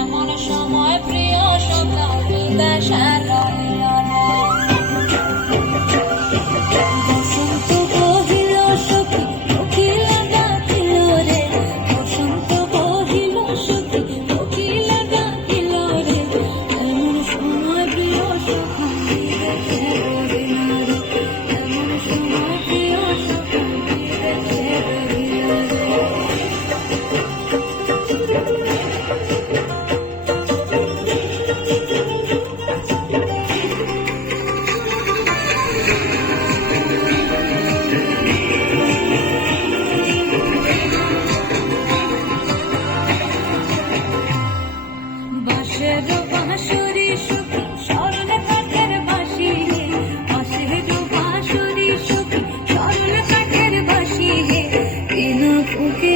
এমন সময় প্রিয় সখা বিদেশের বসন্ত বহিল সখী কোকিলা ডাকিল রে, বসন্ত বহিল সখী কোকিলা ডাকিল রে, এমন সময় প্রিয় সখা বিদেশের এমন সময় প্রিয় সখা বিদেশের বাঁশের বাঁশরি সখী সরল কাঠের বাঁশি, বাঁশের বাঁশরি সখী সরল কাঠের বাঁশি, বিনা ফুঁকে